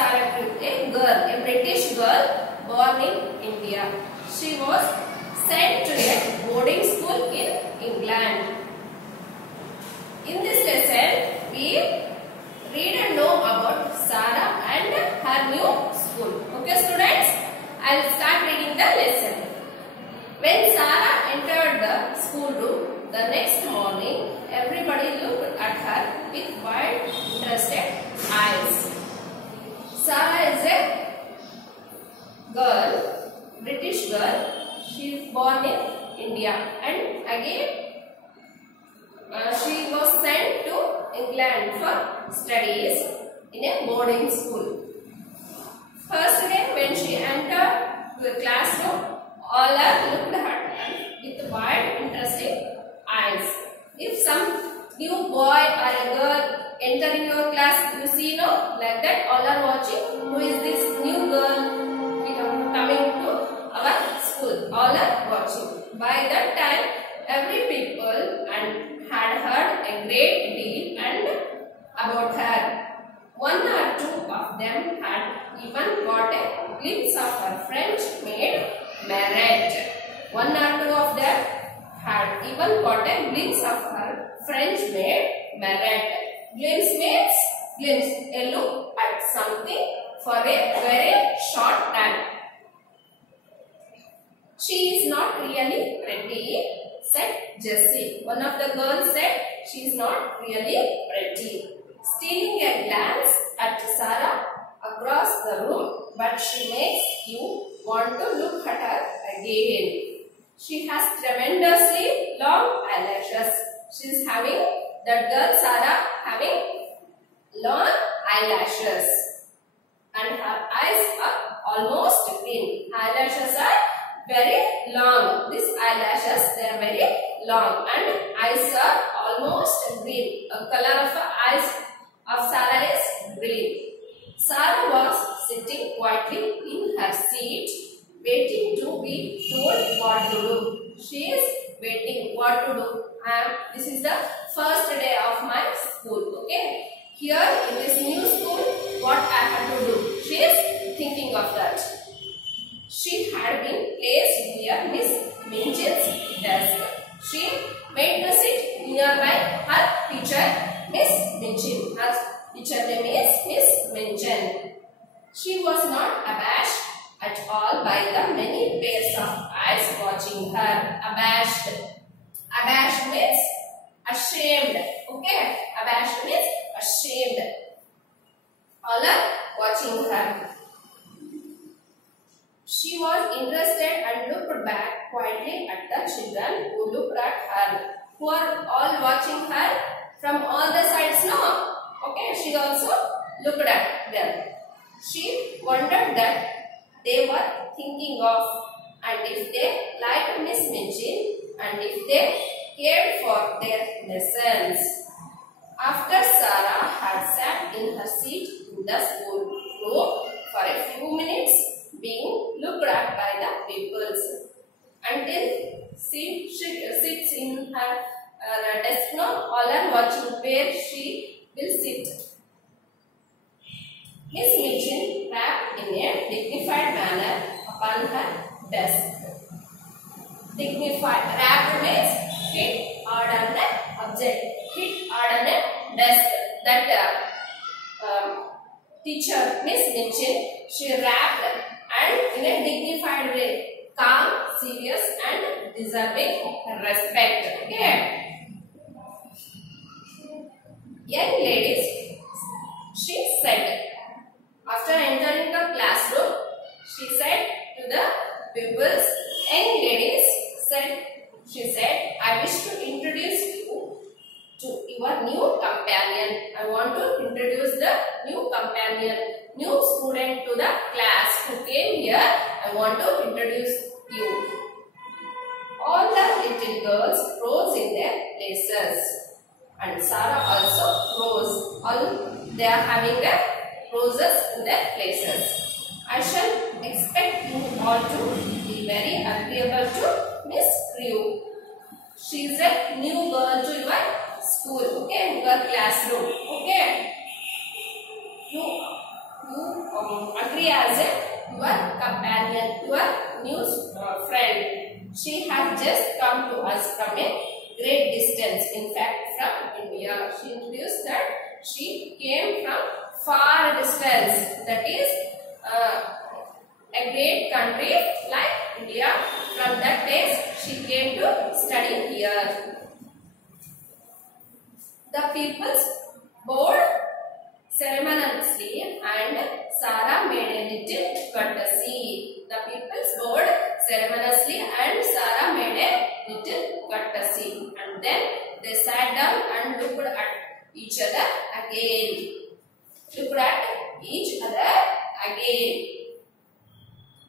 Sarah Crew, a girl, a British girl born in India. She was sent to a boarding school in England. In this lesson, we read and know about Sarah and her new school. Okay, students? I will start reading the lesson. When Sarah entered the schoolroom the next morning, everybody looked at her with wide, interested eyes. Sarah is a girl, British girl. She is born in India, and again she was sent to England for studies in a boarding school. First day when she entered the classroom, all looked at her with wide, interesting eyes. If some new boy or a girl enter in your class, you see, no, like that, all are watching. Who is this new girl coming to our school? All are watching. By that time, every people had heard a great deal and about her. One or two of them had even got a glimpse of her French maid Marriott. One or two of them had even got a glimpse of her French maid Marriott. Glimpse means a look at something for a very short time. She is not really pretty, said Jessie. One of the girls said, she is not really pretty. Stealing a glance at Sarah across the room, but she makes you want to look at her again. She has tremendously long eyelashes. She is having, that girl Sarah having long eyelashes, and her eyes are almost green. Eyelashes are very long. These eyelashes, they are very long, and eyes are almost green. The color of the eyes of Sarah is green. Sarah was sitting quietly in her seat, waiting to be told what to do. She is waiting what to do. This is the first day of my school. Okay. Here in this new school, what I have to do? She is thinking of that. She had been placed near Miss Minchin's desk. She made to sit nearby her teacher, Miss Minchin. Her teacher name is Miss Minchin. She was not abashed at all by the many pairs of eyes watching her. Abashed. Abashed means ashamed. Okay. Abashed means ashamed. All are watching her. She was interested and looked back quietly at the children who looked at her, who are all watching her from all the sides. No? Okay, she also looked at them. She wondered that they were thinking of, and if they liked Miss Minchin, and if they cared for their lessons. After Sarah had sat in her seat in the school room for a few minutes, being looked at by the pupils, until she sits in her desk, no, all are watching where she will sit. Miss Minchin rapped in a dignified manner upon her desk. Dignified. Rapped means hit hard on the object. Hit hard on a desk. That teacher, Miss Minchin, she rapped, and in a dignified way, calm, serious, and deserving respect. Okay. Young ladies, she said, after entering the classroom, she said to the pupils, young ladies, she said, I wish to introduce you to your new companion. I want to introduce the new companion, new student to the class who came here. I want to introduce you. All the little girls rose in their places, and Sarah also rose. All they are having their roses in their places. I shall expect you all to be very agreeable to Miss Crew. She is a new girl to your school, okay, your classroom, okay. You agree as your companion, your new friend. She has just come to us from a great distance. In fact, from India. She introduced that she came from far distance. That is a great country like India. From that place, she came to study here. The pupils bowed ceremoniously and Sarah made a little courtesy. The pupils bowed ceremoniously and Sarah made a little courtesy. And then they sat down and looked at each other again. Looked at each other again.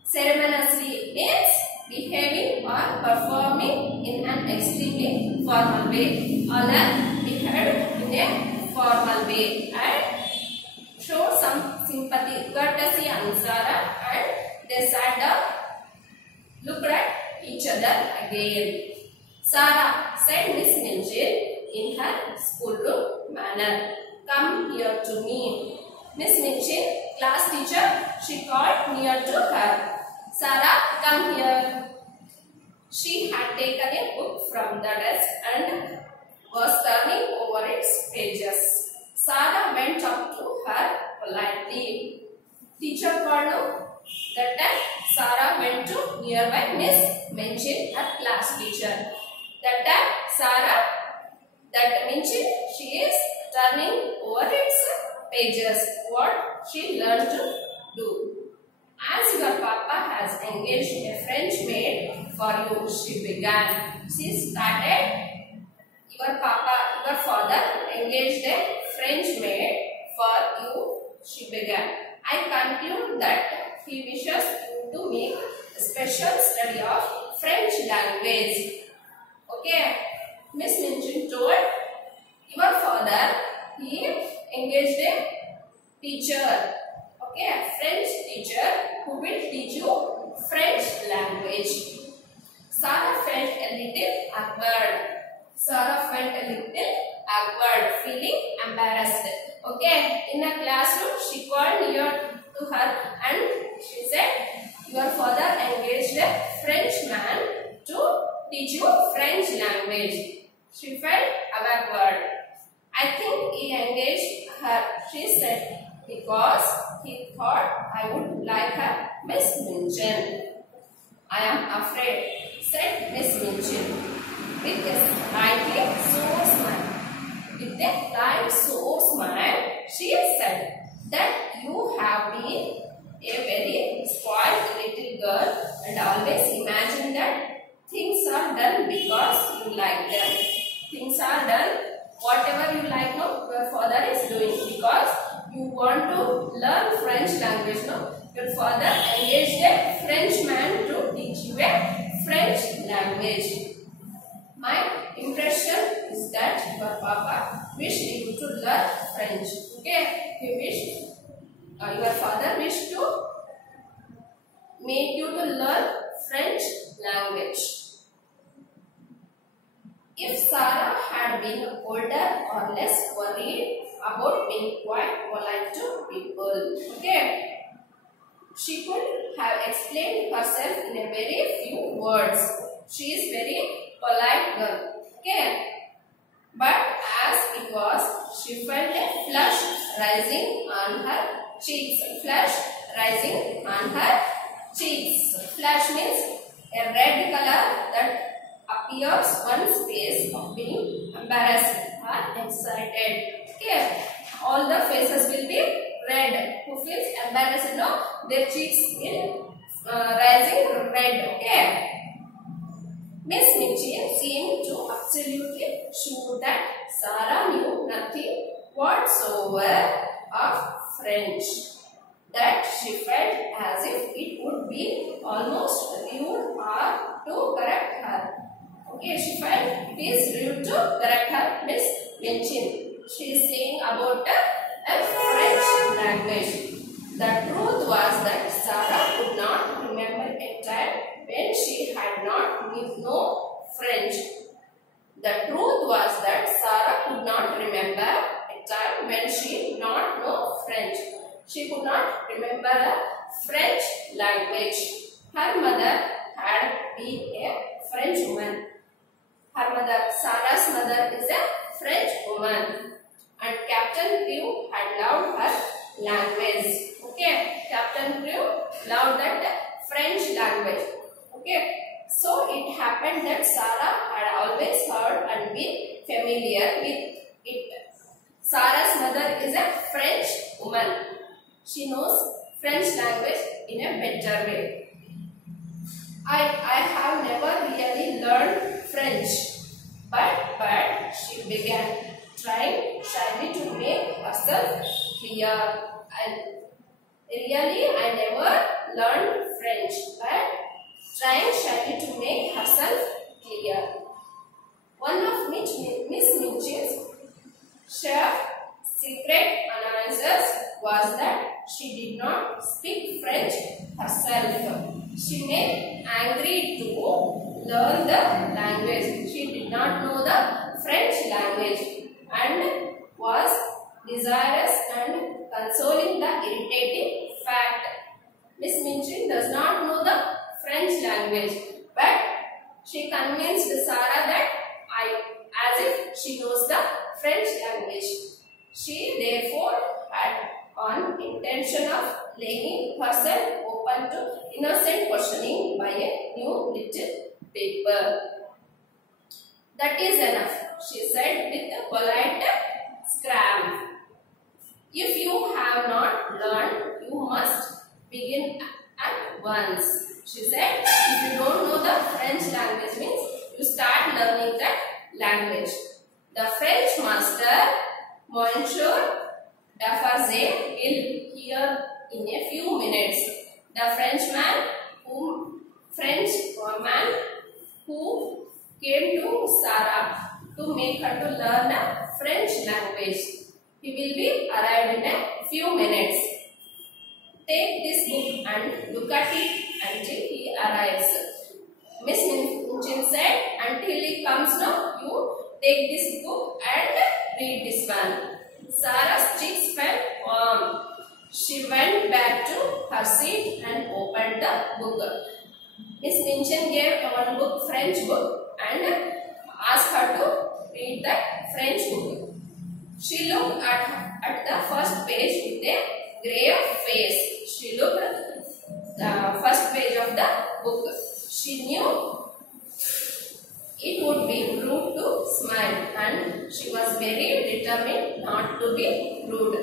Ceremoniously means behaving or performing in an extremely formal way. Honor behaved in a formal way and showed some sympathy, courtesy on Sarah, and they sat down, looked at each other again. Sarah, said Miss Minchin in her schoolroom manner, come here to me. Miss Minchin, class teacher, she called near to her. Sarah, come here. She had taken a book from the desk and was turning over its pages. Sarah went up to her politely. Teacher called. That time, Sarah went to nearby Miss Minchin, her class teacher. That time, that Minchin, she is turning over its pages. What she learned to do. As your papa has engaged a French maid for you, she began. She started. Your father engaged a French maid for you, she began. I conclude that he wishes you to make a special study of French language. Okay, Miss Minchin told your father he engaged a teacher. Okay, a French teacher who will teach you French language. Sarah felt a little awkward, feeling embarrassed. Okay, in a classroom, she called near to her and she said, your father engaged a French man to teach you French language. She felt awkward. I think he engaged her, she said, because he thought I would like her, Miss Minchin. I am afraid, said Miss Minchin, with a slightly sore smile. With a slight sore smile, she said that you have been a very spoiled little girl and always imagine that things are done because you like them. Things are done, whatever you like, no, your father is doing because you want to learn French language, no? Your father engaged a French man to teach you a French language. My impression is that your papa wished you to learn French. Okay, your father wished to make you to learn French language. If Sarah had been older or less worried about being quite polite to people, okay, she could have explained herself in a very few words. She is very polite girl, okay. But as it was, she felt a flush rising on her cheeks. Flush rising on her cheeks. Flush means a red color that appears one's face of being embarrassed or excited. Okay, all the faces will be red. Who feels embarrassed? No, their cheeks will rising red. Okay. Miss Minchin seemed to absolutely sure that Sarah knew nothing whatsoever of French. That she felt as if it would be almost rude to correct her. Okay, she felt it is rude to correct her, Miss Minchin. She is saying about a French language. The truth was that Sarah could not remember a time when she had not know French. The truth was that Sarah could not remember a time when she did not know French. She could not remember the French language. Her mother had been a French woman. Her mother, Sarah's mother, is a French woman. And Captain Crew had loved her language. Okay, Captain Crew loved that French language. Okay, so it happened that Sarah had always heard and been familiar with it. Sarah's mother is a French woman. She knows French language in a better way. I have never really learned French, but she began trying shyly to make herself clear. And really, I never learned French, but trying shyly to make herself clear. One of Miss Minchin's secret analysis was that she did not speak French herself. She made angry to learn the language. She did not know the French language and was desirous and consoling the irritating fact. Miss Minchin does not know the French language, but she convinced Sarah that as if she knows the French language. She therefore had an intention of laying herself open to innocent questioning by a new little paper. That is enough, she said with a polite scram. If you have not learned, you must begin at once. She said, if you don't know the French language, means you start learning that language. The French master, Monsieur Defarge, will hear in a few minutes. The Frenchman who came to Sarah to make her to learn the French language. He will be arrived in a few minutes. Take this book and look at it until he arrives. Miss Minchin said, until he comes now, you take this book and read this one. Sarah's cheeks felt warm. She went back to her seat and opened the book. Miss Minchin gave one book, French book, and asked her to read that French book. She looked at the first page with a grave face. She looked at the first page of the book. She knew it would be rude to smile, and she was very determined not to be rude.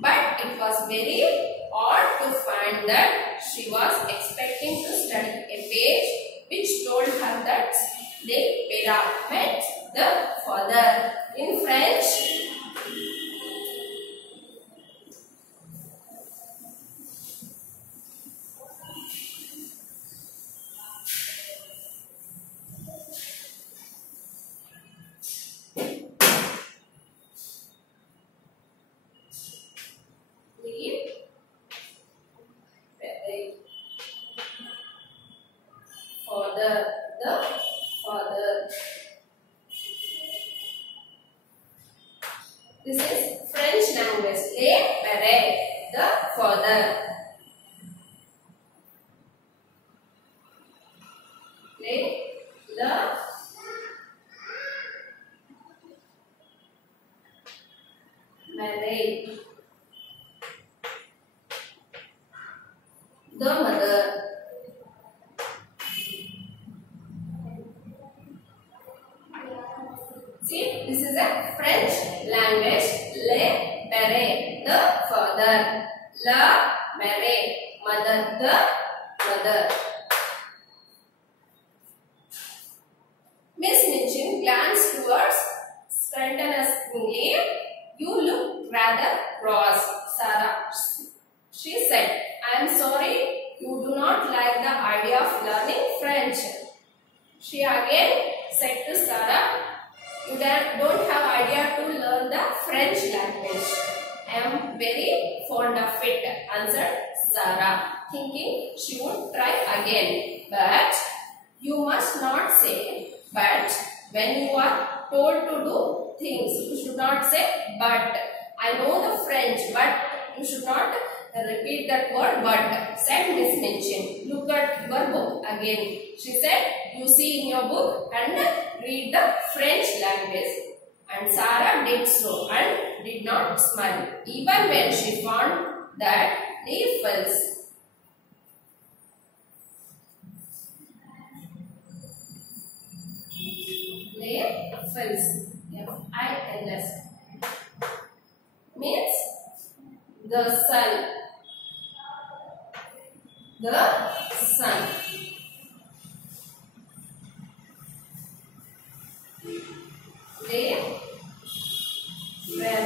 But it was very odd to find that she was expecting to study a page which told her that le père meant the father in French. The father. This is French language. Le père, the father. Le mère, the mother. See, this is a French language. Le père, the father. La mère, mother, the mother. Miss Minchin glanced towards scrutiniously. You look rather cross, Sarah. She said, I am sorry you do not like the idea of learning French. She again said to Sarah, you don't have idea to learn the French language. I am very fond of it, answered Sarah, thinking she would try again. But you must not say but when you are told to do things. You should not say but. I know the French, but You should not repeat that word but, said Miss Minchin. Look at your book again. She said, you see in your book and read the French language. And Sarah did so and did not smile, even when she found that leaf falls. Fils, F-I-L-S, means the sun. The sun. They were,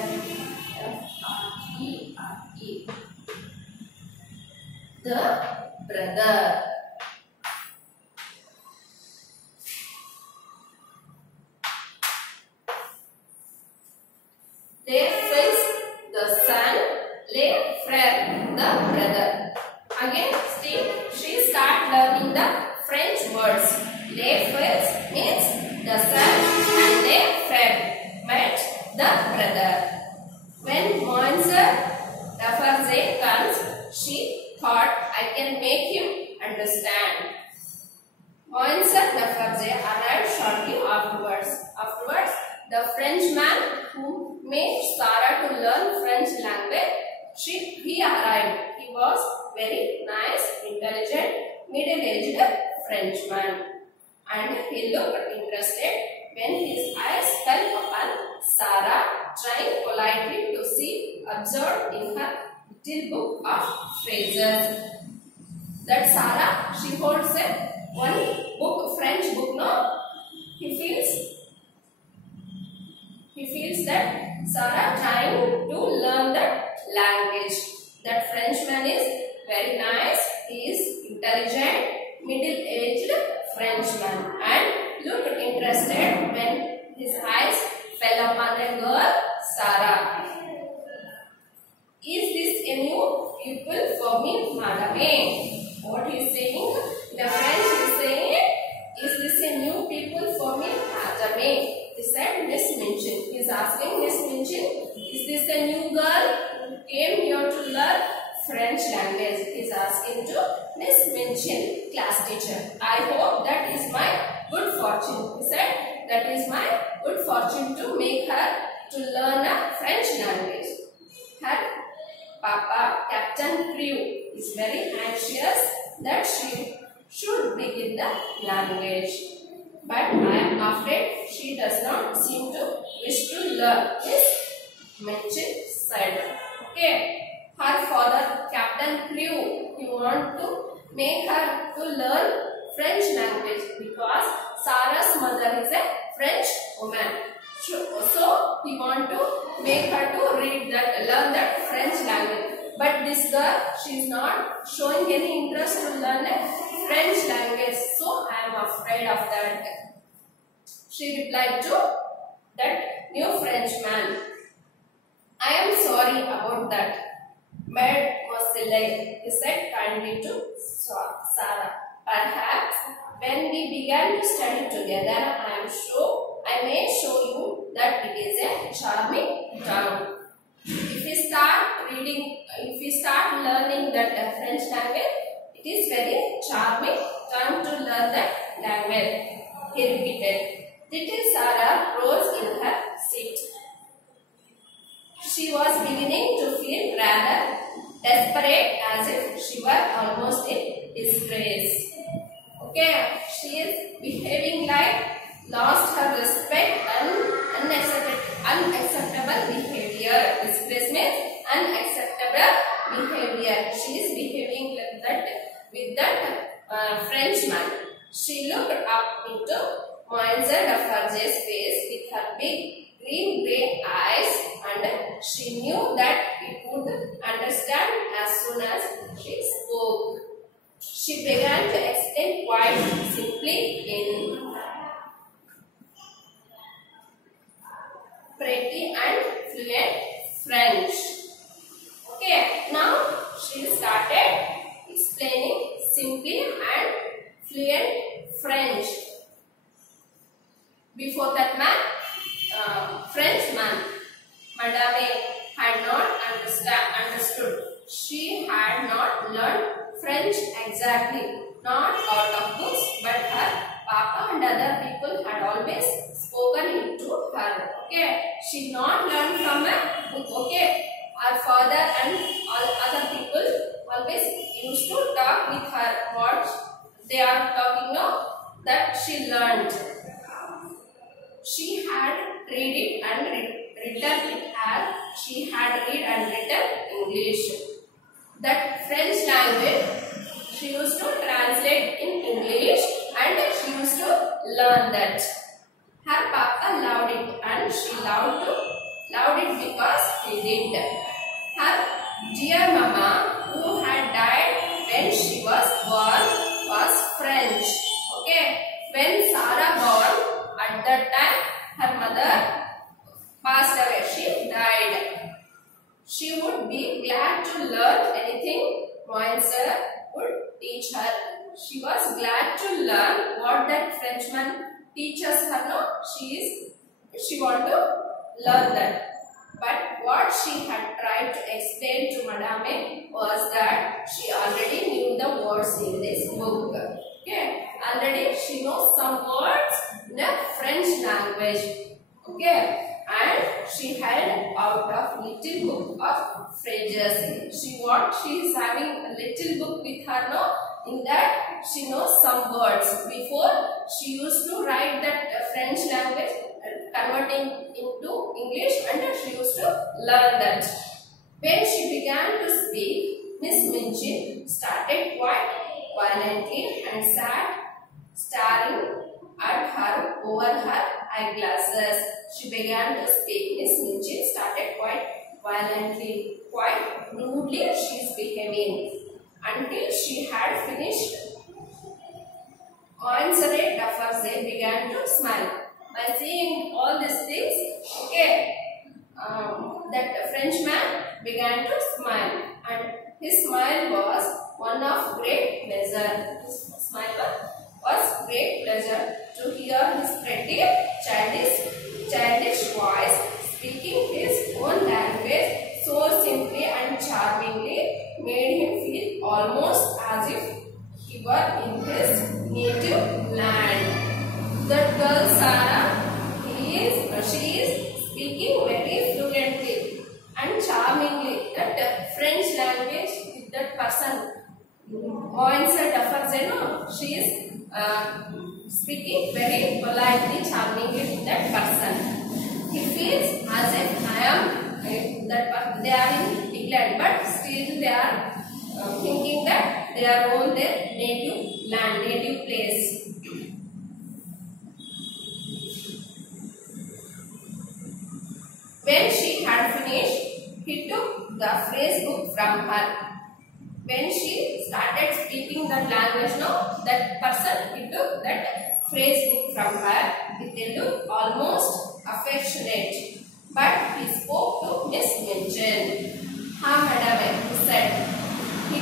F-R-E-R-E, the brother. Their face, the son, les frères, the brother. Again, still, she start learning the French words. Les frères means the son and les frères met the brother. When Monsieur Lafarge comes, she thought, I can make him understand. Monsieur Lafarge arrived shortly afterwards. The Frenchman who made Sarah to learn French language, he arrived. He was very nice, intelligent, middle-aged Frenchman. And he looked interested when his eyes fell upon Sarah, trying politely to see observed in her little book of phrases. That Sarah, she holds one book, French book, no? He feels that Sarah trying to learn that language. That Frenchman is very nice. He is intelligent, middle-aged Frenchman and looked interested when his eyes fell upon a girl, Sarah. Is this a new pupil for me, madame? What he is saying? The French is saying, is this a new pupil for me, madame? He said, Miss Minchin. He is asking Miss Minchin, is this a new girl who came here to learn French language? He is asking to Miss Minchin, class teacher. I hope that is my good fortune. He said, that is my good fortune to make her to learn a French language. Her Papa, Captain Crew, is very anxious that she should begin the language. But I am afraid she does not seem to wish to learn, Miss Minchin said. Okay. Her father, Captain Crew, he want to make her to learn French language because Sarah's mother is a French woman. So he want to make her to learn that French language. But this girl, she is not showing any interest to learn a French language. So I am afraid of that. She replied to that new Frenchman, I am sorry about that. Mademoiselle, he said kindly to Sarah. Perhaps when we began to study together, I may show you that it is a charming tongue. If we start learning that French language, it is very charming tongue to learn that language. He repeated. Little Sarah rose in her seat. She was beginning to feel rather desperate, as if she were almost in disgrace. Okay, she is behaving like lost her respect and unacceptable behavior. Disgrace means unacceptable behavior. She is behaving like that with that Frenchman. She looked up into Monsieur Lafarge's face with her big green-gray eyes, and she knew that he would understand as soon as she spoke. She began to explain quite simply in pretty and fluent French. Okay, now she started explaining simply and fluent French. Before that Frenchman, Madame, had not understood had not learned French exactly, not out of books, but her Papa and other people had always spoken it to her. Okay, she not learned from a book. Okay, her father and all other people always used to talk with her what they are talking now, that she learned. She had read it and written it as she had read and written English. That French language she used to translate in English and she used to learn that. Her Papa loved it and she loved it because he did. Her dear Mama, who had died when she was born, was French. Okay, when Sarah born, at that time her mother passed away. She died. She would be glad to learn anything Moinser would teach her. She was glad to learn what that Frenchman teaches her. No, she want to learn that. But what she had tried to explain to Madame was that she already knew the words in this book. Okay, already she knows some words in the French language. Okay, and she held out of little book of phrases. She is having a little book with her. No, in that she knows some words. Before she used to write that French language, converting into English, and she used to learn that. When she began to speak, Miss Minchin started quite violently and sat staring at her over her eyeglasses. She began to speak. Miss Minchin started quite violently, quite rudely she is becoming, until she had finished. Montserrat Duffersey began to smile. By seeing all these things, okay, that Frenchman began to smile, and his smile was one of great pleasure. His smile was great pleasure to hear his pretty childish voice speaking his own language so simply and charmingly made him feel almost as if he were in his native land. That girl Sarah, she is speaking very fluently and charmingly that French language with that person. Moinser Duffersey, she is speaking very politely, charmingly with that person. He feels as if I am they are in England, but still they are thinking that they are on their native land, native place. When she had finished, he took the phrase book from her. When she started speaking that language, that person, he took that phrase book from her with a look almost affectionate. But he spoke to Miss Minchin. "Ha, madame," he said. He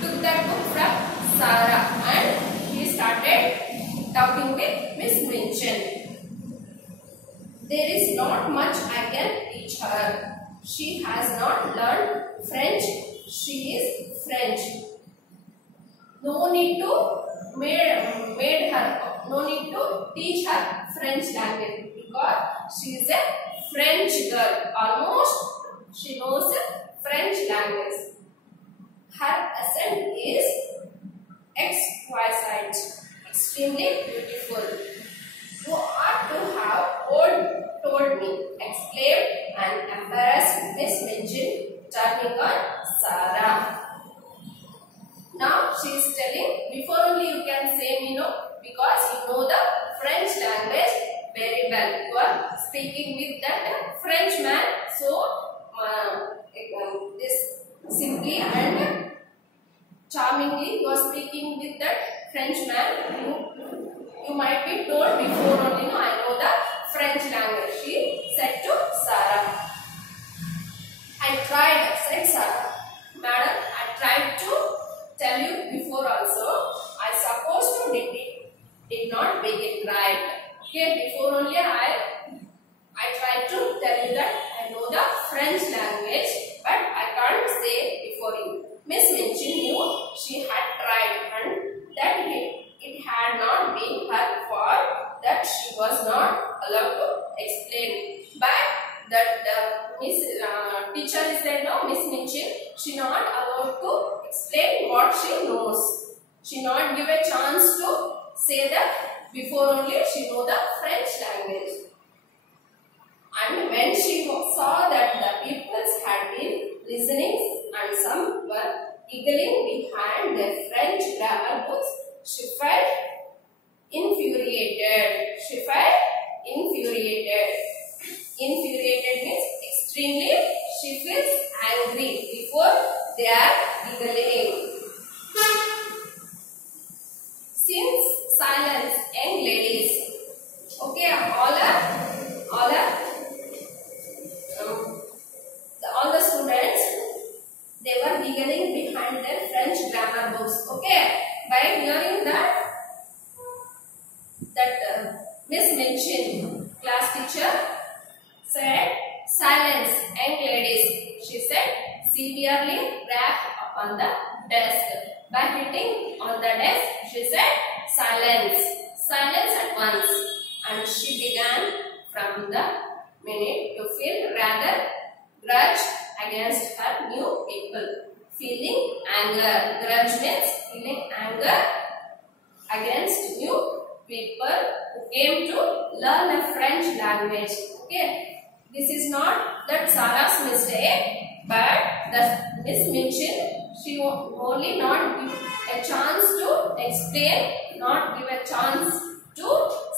took that book from Sarah and he started talking with Miss Minchin. "There is not much I can teach her. She has not learned French. She is French. No need to no need to teach her French language because she is a French girl. Almost she knows French language. Her accent is exquisite, extremely beautiful. You ought to have told me," exclaimed an embarrassed Miss Minchin, turning on Sarah. Now she is telling, before only you can say me no, because you know the French language very well. You are speaking with that French man, so this simply and charmingly you are speaking with that French man. You might be told before only, I know the French language, she said to Sarah. "I tried," said Sarah. "Madam, I tried to tell you before also. I supposed to did not make it right. Okay, before only I tried to tell you that I know the French language, but I can't say before you." Miss Minchin she had tried, and that it had not been her fault that she was not allowed to explain. But that teacher is there, no, Miss Minchin, she not allowed to explain what she knows. She not give a chance to say that before only she know the French language. And when she saw that the pupils had been listening and some were giggling behind their French grammar books, she felt infuriated. She felt infuriated. Infuriated means extremely. She feels angry before they are giggling. Since silence, young ladies. Okay, all the students, they were giggling behind their French grammar books. Okay, by hearing that Miss Minchin, class teacher, said, "Silence, young ladies," she said, severely rapped upon the desk. By hitting on the desk, she said, "Silence, silence at once." And she began from the minute to feel rather grudge against her new people. Feeling anger. Grudge means feeling anger against new people who came to learn a French language. Okay, this is not that Sarah's mistake, but the Miss Minchin, she only not give a chance to explain, not give a chance to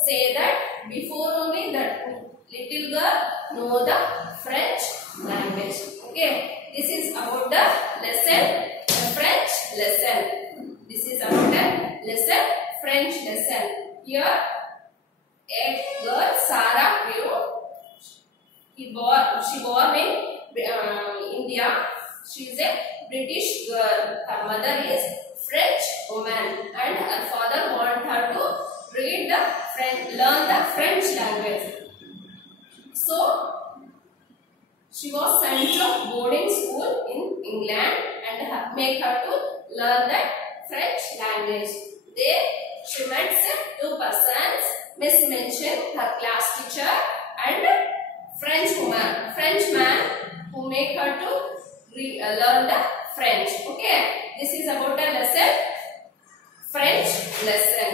say that before only that little girl know the French language. Okay, this is about the lesson, the French lesson. This is about the lesson, French lesson. Here, a girl, Sarah grew. She born in India. She is a British girl. Her mother is French woman, and her father want her to read the French, learn the French language. So she was sent to boarding school in England and make her to learn the French language. There she met two persons, Miss Minchin, her class teacher, and French man who make her to learn the French. Okay, this is about the lesson, French lesson.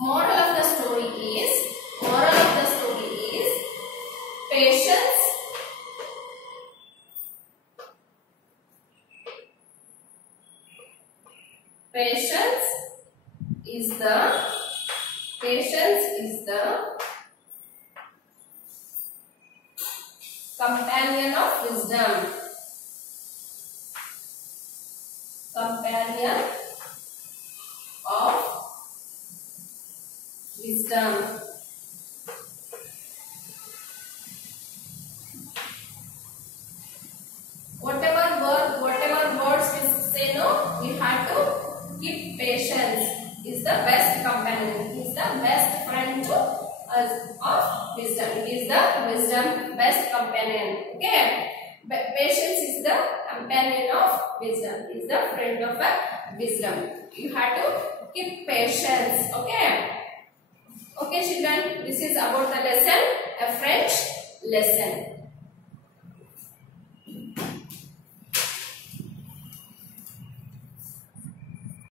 Moral of the story is patience. Patience is the companion of wisdom. Companion of wisdom. Whatever words we say, no, we have to keep patience. Is the best companion. Is the best friend to us of wisdom. It is the wisdom best companion. Okay. Patience is the companion of wisdom. Is the friend of wisdom. You have to keep patience. Okay. Okay, children. This is about the lesson, a French lesson.